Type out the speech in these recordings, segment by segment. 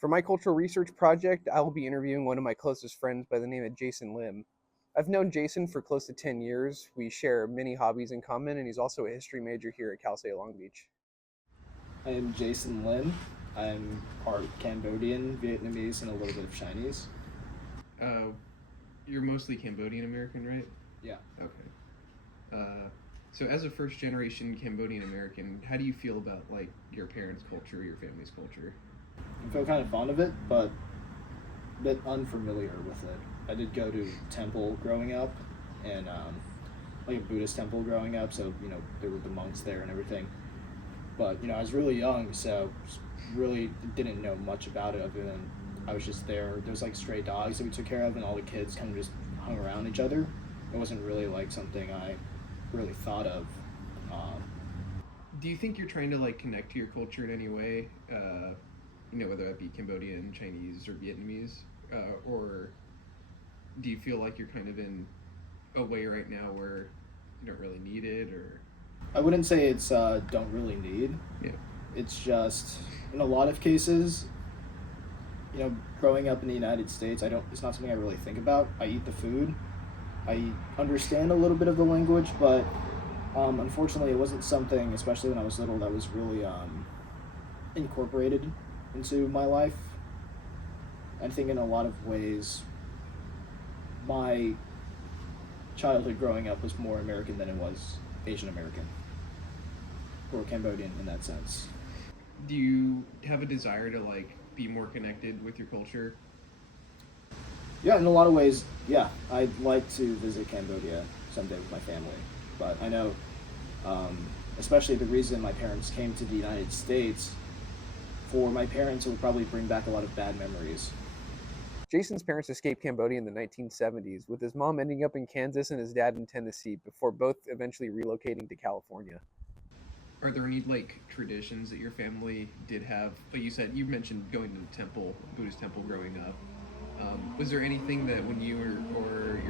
For my cultural research project, I will be interviewing one of my closest friends by the name of Jason Lim. I've known Jason for close to 10 years. We share many hobbies in common, and he's also a history major here at Cal State Long Beach. I am Jason Lim. I'm part Cambodian, Vietnamese, and a little bit of Chinese. Uh, you're mostly Cambodian American, right? Yeah. Okay. So as a first generation Cambodian American, how do you feel about like your parents' culture, your family's culture? I feel kind of fond of it, but a bit unfamiliar with it. I did go to temple growing up, and like a Buddhist temple growing up, so there were the monks there and everything. But I was really young, so really didn't know much about it other than I was just there. There was like stray dogs that we took care of, and all the kids kind of just hung around each other. It wasn't really like something I really thought of. Do you think you're trying to like connect to your culture in any way? Whether that be Cambodian, Chinese, or Vietnamese, or do you feel like you're kind of in a way right now where you don't really need it, or? I wouldn't say it's don't really need. Yeah. It's just in a lot of cases, growing up in the United States, it's not something I really think about. I eat the food. I understand a little bit of the language, but unfortunately, it wasn't something, especially when I was little, that was really incorporated into my life. I think in a lot of ways, my childhood growing up was more American than it was Asian American or Cambodian in that sense. Do you have a desire to like be more connected with your culture? Yeah, in a lot of ways, yeah. I'd like to visit Cambodia someday with my family, but I know, especially the reason my parents came to the United States, for my parents, it would probably bring back a lot of bad memories. Jason's parents escaped Cambodia in the 1970s, with his mom ending up in Kansas and his dad in Tennessee, before both eventually relocating to California. Are there any like traditions that your family did have? Like you mentioned going to the temple, Buddhist temple, growing up. Was there anything that when you or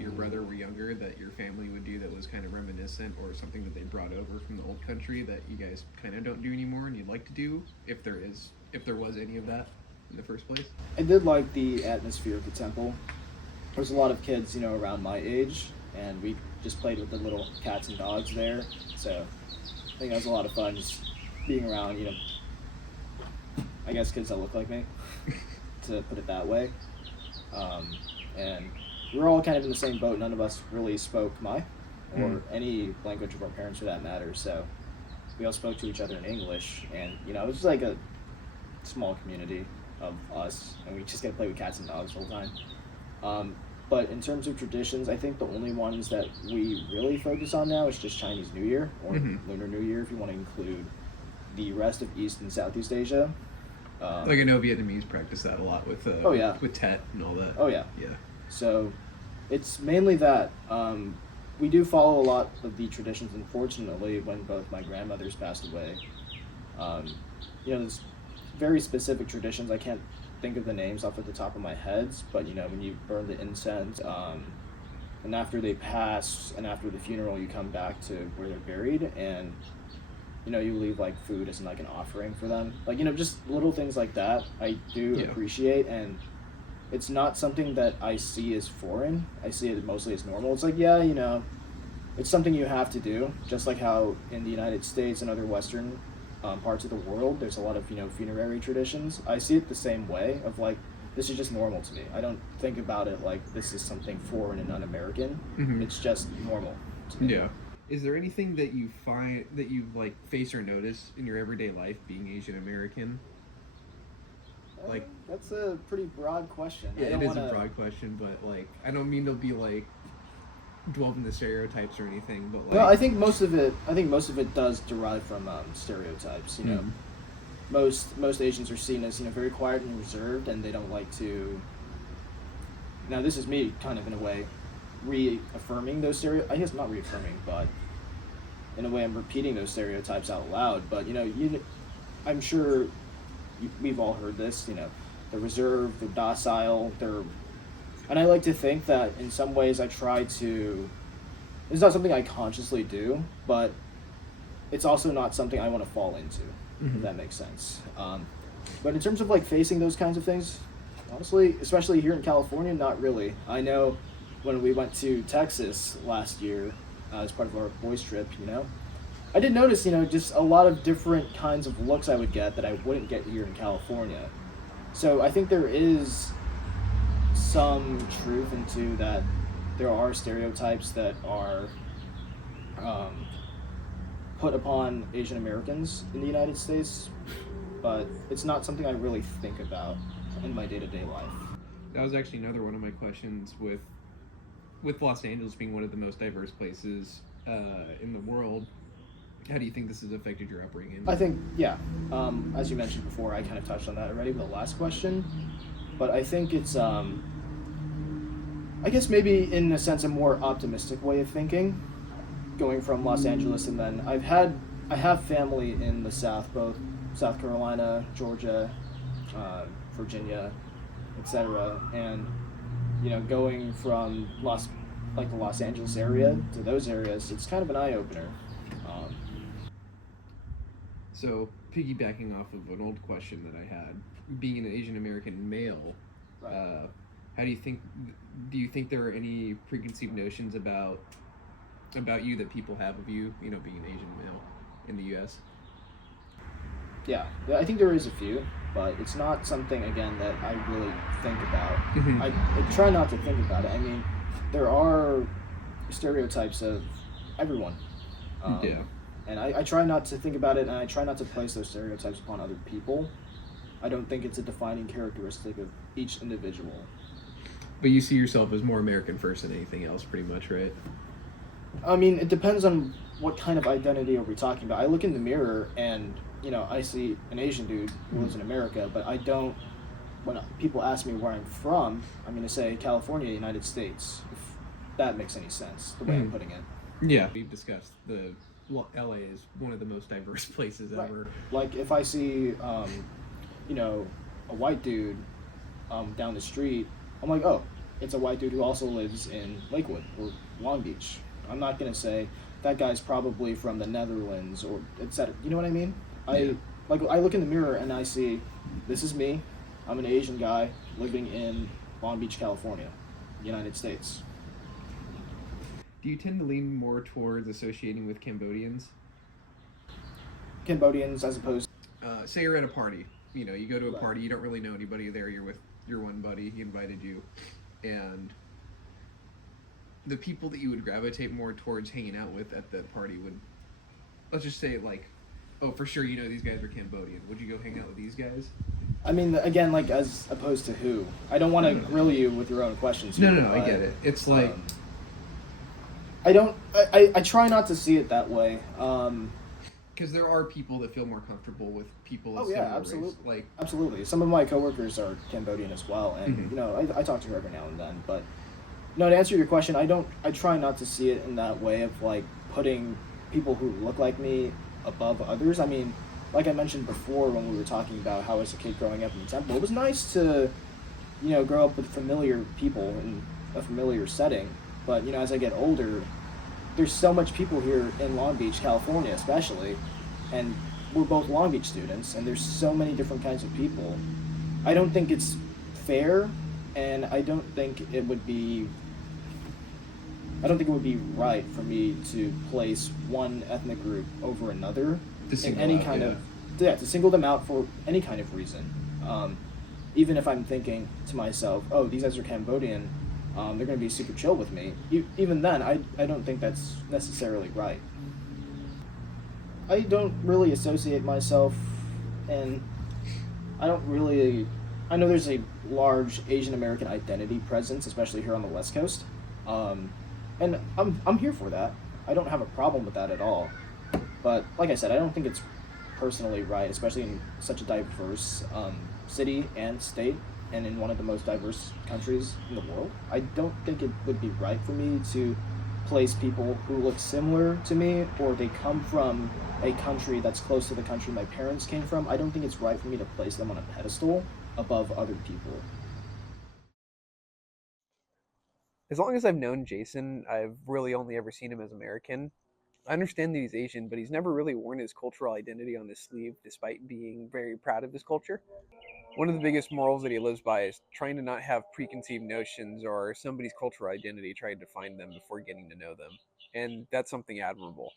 your brother were younger that your family would do that was kind of reminiscent, or something that they brought over from the old country that you guys kind of don't do anymore and you'd like to do, if there was any of that in the first place? I did like the atmosphere of the temple. There was a lot of kids, around my age, and we just played with the little cats and dogs there. So I think that was a lot of fun, just being around, I guess kids that look like me, to put it that way. And we were all kind of in the same boat. None of us really spoke Khmer or any language of our parents for that matter. So we all spoke to each other in English, and it was just like a small community of us, and we just get to play with cats and dogs the whole time. But in terms of traditions, I think the only ones that we really focus on now is just Chinese New Year, or Lunar New Year if you want to include the rest of East and Southeast Asia. Like I know Vietnamese practice that a lot with with Tet and all that. Oh yeah. Yeah. So it's mainly that. We do follow a lot of the traditions, unfortunately, when both my grandmothers passed away. There's very specific traditions. I can't think of the names off at the top of my head, but when you burn the incense, and after they pass, and after the funeral, you come back to where they're buried, and you leave like food as like an offering for them. Like, just little things like that I do appreciate, and it's not something that I see as foreign. I see it mostly as normal. It's like, it's something you have to do, just like how in the United States and other Western parts of the world, there's a lot of, funerary traditions. I see it the same way of like, this is just normal to me. I don't think about it like this is something foreign and un-American. It's just normal to me. Yeah. Is there anything that you find that you like face or notice in your everyday life being Asian American? Like that's a pretty broad question. Yeah, it is a broad question, but like I don't mean to be like dwelling the stereotypes or anything, but like well, I think most of it does derive from stereotypes. Most Asians are seen as very quiet and reserved, and they don't like to. Now this is me kind of in a way reaffirming those I guess not reaffirming, but in a way I'm repeating those stereotypes out loud. But I'm sure we've all heard this. They're reserved, they're docile, and I like to think that in some ways I try to. It's not something I consciously do, but it's also not something I want to fall into. If that makes sense. But in terms of like facing those kinds of things, honestly, especially here in California, not really. I know when we went to Texas last year as part of our boys trip, I did notice, just a lot of different kinds of looks I would get that I wouldn't get here in California. So I think there is some truth into that. There are stereotypes that are um, put upon Asian Americans in the United States, but it's not something I really think about in my day to day life. That was actually another one of my questions with Los Angeles being one of the most diverse places in the world. How do you think this has affected your upbringing? I think, yeah, as you mentioned before, I kind of touched on that already with the last question, but I think it's, I guess maybe in a sense, a more optimistic way of thinking, going from Los Angeles, and then I have family in the South, both South Carolina, Georgia, Virginia, etc. And going from the Los Angeles area to those areas, it's kind of an eye opener. Um, So, piggybacking off of an old question that I had, being an Asian American male, right. how do you think? Do you think there are any preconceived notions about you that people have of you? You know, being an Asian male in the U.S. Yeah, I think there is a few, but it's not something again that I really think about. Mhm. I try not to think about it. I mean, there are stereotypes of everyone. Yeah. And I try not to think about it, and I try not to place those stereotypes upon other people. I don't think it's a defining characteristic of each individual. But you see yourself as more American first than anything else, pretty much, right? I mean, it depends on what kind of identity are we talking about. I look in the mirror and, I see an Asian dude who lives in America, but I don't, when people ask me where I'm from, I'm going to say California, United States, if that makes any sense, the way I'm putting it. Yeah. We've discussed LA is one of the most diverse places Right. ever. Like if I see, a white dude down the street, I'm like, oh, it's a white dude who also lives in Lakewood or Long Beach. I'm not gonna say that guy's probably from the Netherlands or etc. You know what I mean? Yeah. I look in the mirror and I see, this is me. I'm an Asian guy living in Long Beach, California, United States. Do you tend to lean more towards associating with Cambodians? Cambodians as opposed. Say you're at a party. You go to a Right. party, you don't really know anybody there, you're with your one buddy, he invited you, and the people that you would gravitate more towards hanging out with at the party would, let's just say, like, oh, for sure, these guys are Cambodian. Would you go hang out with these guys? I mean, again, like as opposed to who? I don't want to No, no. grill you with your own questions. No, here, no, I but, get it. It's like, I don't. I try not to see it that way. because there are people that feel more comfortable with people of Oh, yeah, similar absolutely. race. Like, Absolutely. Some of my coworkers are Cambodian as well, and Mhm. I talk to her every now and then. But no, to answer your question, I try not to see it in that way of like putting people who look like me above others. I mean, like I mentioned before when we were talking about how as a kid growing up in the temple, it was nice to, grow up with familiar people in a familiar setting. But as I get older, there's so much people here in Long Beach, California, especially, and we're both Long Beach students, and there's so many different kinds of people. I don't think it's fair, and I don't think it would be right for me to place one ethnic group over another To in single any out, kind yeah. of to single them out for any kind of reason. Even if I'm thinking to myself, oh, these guys are Cambodian, they're going to be super chill with me. Even then, I don't think that's necessarily right. I don't really associate myself, and I don't really. I know there's a large Asian American identity presence, especially here on the West Coast, and I'm here for that. I don't have a problem with that at all. But like I said, I don't think it's personally right, especially in such a diverse city and state, and in one of the most diverse countries in the world. I don't think it would be right for me to place people who look similar to me, or they come from a country that's close to the country my parents came from. I don't think it's right for me to place them on a pedestal above other people. As long as I've known Jason, I've really only ever seen him as American. I understand that he's Asian, but he's never really worn his cultural identity on his sleeve despite being very proud of his culture. One of the biggest morals that he lives by is trying to not have preconceived notions or somebody's cultural identity, trying to find them before getting to know them. And that's something admirable.